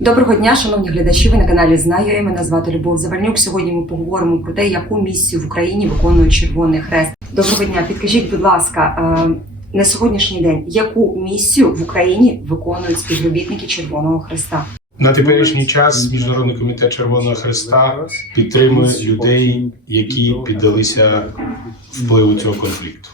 Доброго дня, шановні глядачі. Ви на каналі Знаю. Я мене звати Любов Завальнюк. Сьогодні ми поговоримо про те, яку місію в Україні виконує Червоний Хрест. Доброго дня. Підкажіть, будь ласка, е, на сьогоднішній день яку місію в Україні виконують співробітники Червоного Хреста? На теперішній час Міжнародний комітет Червоного Христа підтримує людей, які піддалися впливу цього конфлікту.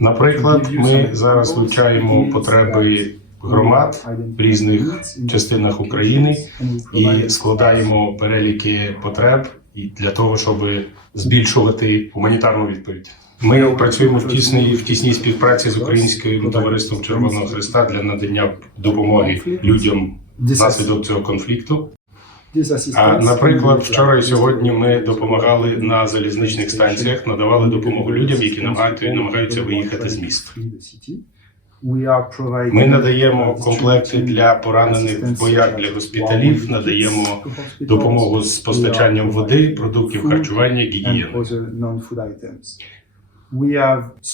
Наприклад, ми зараз вивчаємо потреби громад в різних частинах України і складаємо переліки потреб і для того, щоб збільшувати гуманітарну відповідь. Ми працюємо в тісній в тісній співпраці з українським товариством Червоного Христа для надання допомоги людям внаслідок цього конфлікту. А наприклад, вчора і сьогодні ми допомагали на залізничних станціях, надавали допомогу людям, які намагаються, виїхати з міста. Ми надаємо комплекти для поранених в боях для госпіталів, надаємо допомогу з постачанням води, продуктів харчування, гігієни.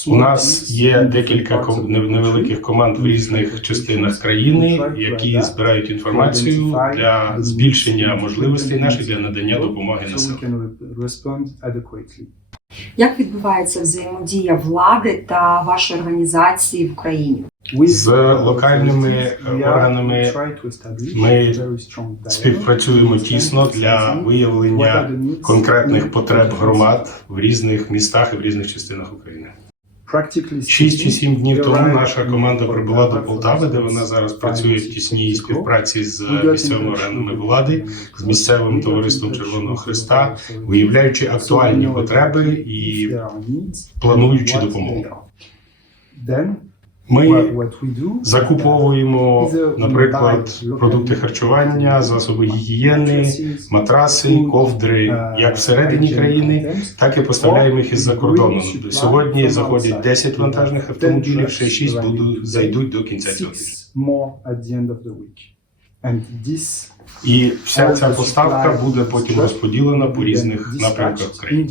У нас є декілька невеликих команд в різних частинах країни, які збирають інформацію для збільшення можливостей наших для надання допомоги населенню. Як відбувається взаємодія влади та вашої організації в Україні? З локальними органами ми співпрацюємо тісно для виявлення конкретних потреб громад в різних містах і в різних частинах України. Шість чи сім днів тому наша команда прибула до Полтави, де вона зараз працює в тісній співпраці з місцевими органами влади, з місцевим товариством Червоного Христа, виявляючи актуальні потреби і плануючи допомогу. Ми закуповуємо, наприклад, продукти харчування, засоби гігієни, матраси, ковдри, як всередині країни, так і поставляємо їх із-за кордону. Сьогодні заходять 10 вантажних автомобілів, ще 6 будуть зайдуть до кінця цього тижня. І вся ця поставка буде потім розподілена по різних напрямках країни.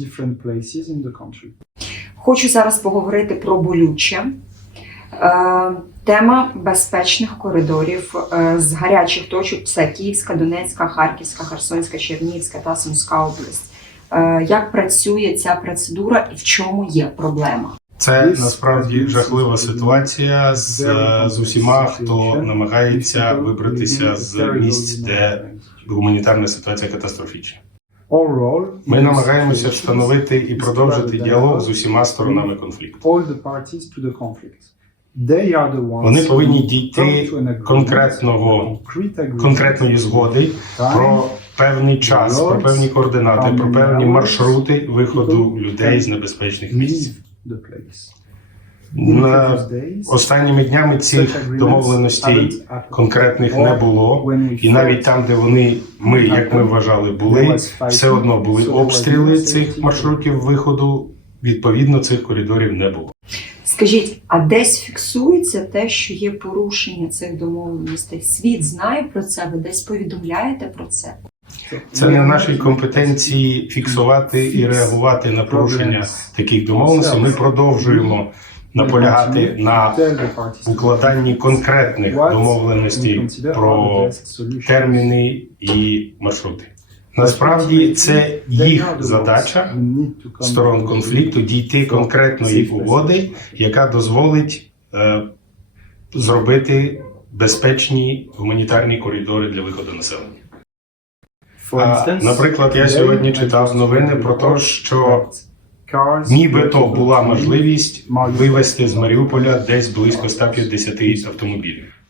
Хочу зараз поговорити про болюче. Е, Тема безпечних коридорів е, з гарячих точок це Київська, Донецька, Харківська, Херсонська, Чернігівська та Сумська область. Е, Як працює ця процедура і в чому є проблема? Це насправді жахлива ситуація з, з усіма, хто намагається вибратися з місць, де гуманітарна ситуація катастрофічна. Ми намагаємося встановити і продовжити діалог з усіма сторонами конфлікту. Вони повинні дійти конкретного конкретної згоди про певний час, про певні координати, про певні маршрути виходу людей з небезпечних місць. На останніми днями цих домовленостей конкретних не було, і навіть там, де вони, ми, як ми вважали, були, все одно були обстріли цих маршрутів виходу. Відповідно, цих коридорів не було. Скажіть, а десь фіксується те, що є порушення цих домовленостей? Світ знає про це, ви десь повідомляєте про це? Це не в нашій компетенції фіксувати і реагувати на порушення таких домовленостей. Ми продовжуємо наполягати на укладанні конкретних домовленостей про терміни і маршрути. Насправді це їх задача сторон конфлікту дійти конкретної угоди, яка дозволить е, зробити безпечні гуманітарні коридори для виходу населення. А, наприклад, я сьогодні читав новини про те, що нібито була можливість вивезти з Маріуполя десь близько 150 автомобілів.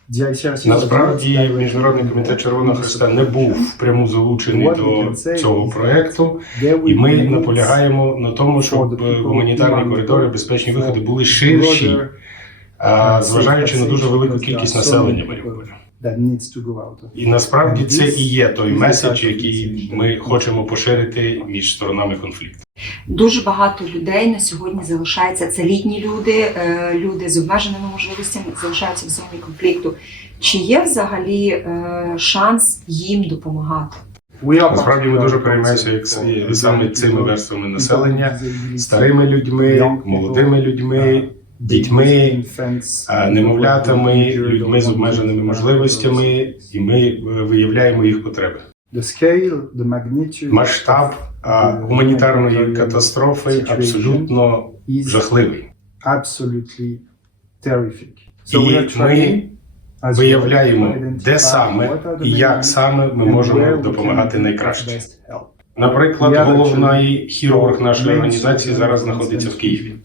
Насправді, міжнародний комітет Червоного Христа не був впряму залучений до цього проекту, і ми наполягаємо на тому, щоб гуманітарні коридори, безпечні виходи були ширші, зважаючи на дуже велику кількість населення Маріуполя. І насправді це і є той меседж, який ми хочемо поширити між сторонами конфлікту. Дуже багато людей на сьогодні залишається. Це літні люди, е, люди з обмеженими можливостями залишаються в зоні конфлікту. Чи є взагалі е, шанс їм допомагати? Насправді ми дуже переймаємося як с- саме цими верствами населення, старими людьми, молодими людьми, дітьми, немовлятами, людьми з обмеженими можливостями, і ми е, виявляємо їх потреби. Масштаб гуманітарної катастрофи абсолютно жахливий. І ми виявляємо, де саме і як саме ми можемо допомагати найкраще. Наприклад, головний хірург нашої організації зараз знаходиться в Києві.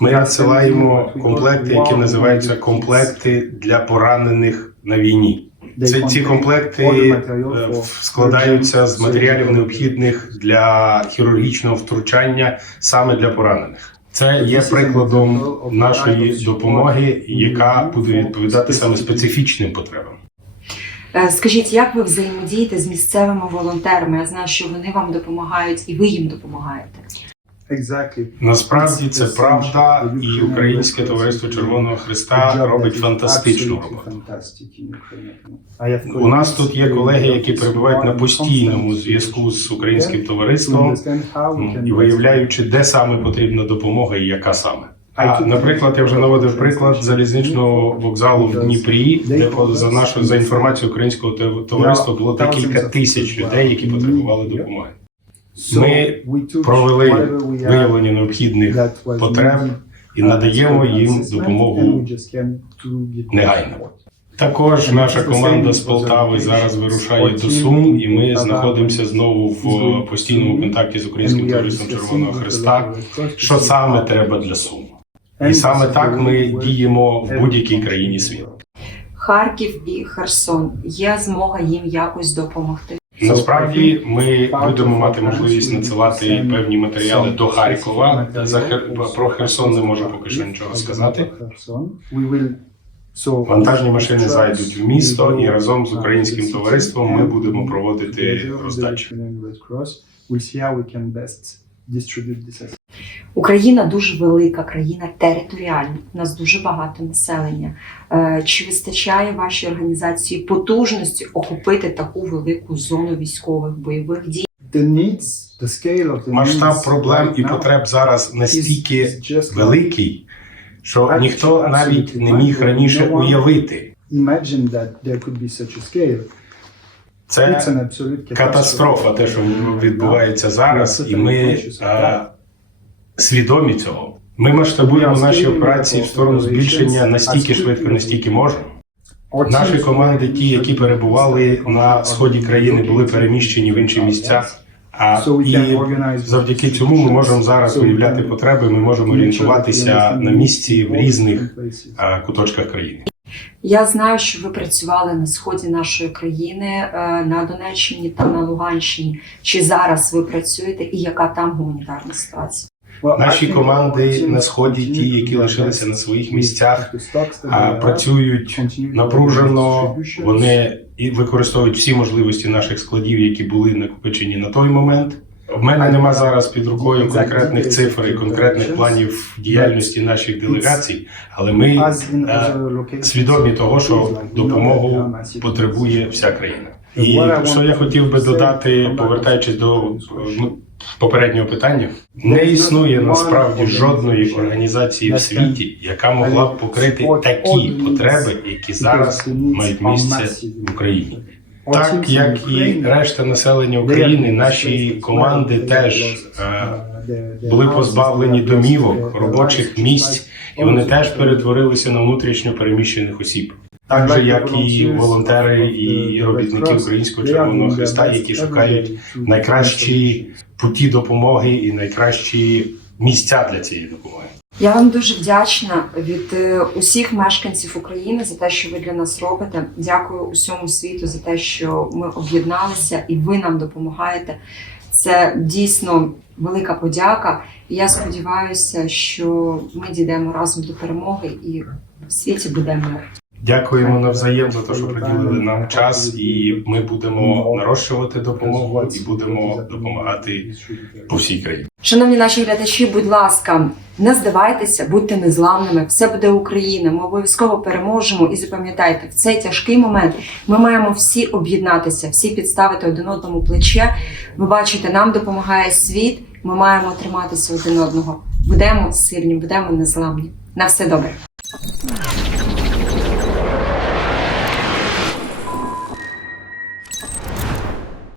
Ми надсилаємо комплекти, які називаються комплекти для поранених на війні. Це ці комплекти е, складаються з матеріалів необхідних для хірургічного втручання саме для поранених. Це є прикладом нашої допомоги, яка буде відповідати саме специфічним потребам. Е, Скажіть, як ви взаємодієте з місцевими волонтерами? Я знаю, що вони вам допомагають і ви їм допомагаєте. Насправді це правда, і Українське товариство Червоного Христа робить фантастичну роботу. У нас тут є колеги, які перебувають на постійному зв'язку з українським товариством і виявляючи, де саме потрібна допомога і яка саме. А наприклад, я вже наводив приклад залізничного вокзалу в Дніпрі, де по- за нашу за інформацією українського товариства було декілька тисяч людей, які потребували допомоги. Ми провели Виявлення необхідних потреб і надаємо їм допомогу негайно. Також наша команда з Полтави зараз вирушає до Сум, і ми знаходимося знову в постійному контакті з українським товариством Червоного Христа. Що саме треба для Сум? І саме так ми діємо в будь-якій країні світу. Харків і Херсон. Є змога їм якось допомогти. Насправді ми будемо мати можливість надсилати певні матеріали до Харкова. За про Херсон не можу поки що нічого сказати. Вантажні машини зайдуть в місто, і разом з українським товариством ми будемо проводити роздачу. Україна дуже велика країна, територіальна. У нас дуже багато населення. Е, Чи вистачає вашій організації потужності охопити таку велику зону військових бойових дій? Масштаб проблем і потреб зараз настільки великий, що ніхто навіть не міг раніше уявити. Це катастрофа, те, що відбувається зараз, і ми свідомі цього. Ми масштабуємо наші операції в сторону збільшення настільки швидко, настільки можемо. Наші команди, ті, які перебували на сході країни, були переміщені в інші місця. А і завдяки цьому ми можемо зараз виявляти потреби. Ми можемо орієнтуватися на місці в різних куточках країни. Я знаю, що ви працювали на сході нашої країни, е, на Донеччині та на Луганщині. Чи зараз ви працюєте і яка там гуманітарна ситуація? Наші команди на сході, ті, які лишилися на своїх місцях, працюють напружено. Вони і використовують всі можливості наших складів, які були накопичені на той момент. В мене нема зараз під рукою конкретних цифр і конкретних планів діяльності наших делегацій, але ми е, свідомі того, що допомогу потребує вся країна. І що я хотів би додати, повертаючись до ну, попереднього питання, не існує насправді жодної організації в світі, яка могла б покрити такі потреби, які зараз мають місце в Україні. Так як і решта населення України, наші команди теж е, були позбавлені домівок, робочих місць, і вони теж перетворилися на внутрішньо переміщених осіб. Так же, як і волонтери і робітники Українського Червоного Христа, які шукають найкращі путі допомоги і найкращі місця для цієї допомоги. Я вам дуже вдячна від е, усіх мешканців України за те, що ви для нас робите. Дякую усьому світу за те, що ми об'єдналися і ви нам допомагаєте. Це дійсно велика подяка. Я сподіваюся, що ми дійдемо разом до перемоги і в світі буде мир. Дякуємо навзаєм за те, що приділили нам час, і ми будемо нарощувати допомогу і будемо допомагати по всій країні. Шановні наші глядачі, будь ласка, не здавайтеся, будьте незламними. Все буде Україна. Ми обов'язково переможемо. І запам'ятайте, в цей тяжкий момент ми маємо всі об'єднатися, всі підставити один одному плече. Ви бачите, нам допомагає світ. Ми маємо триматися один одного. Будемо сильні, будемо незламні. На все добре.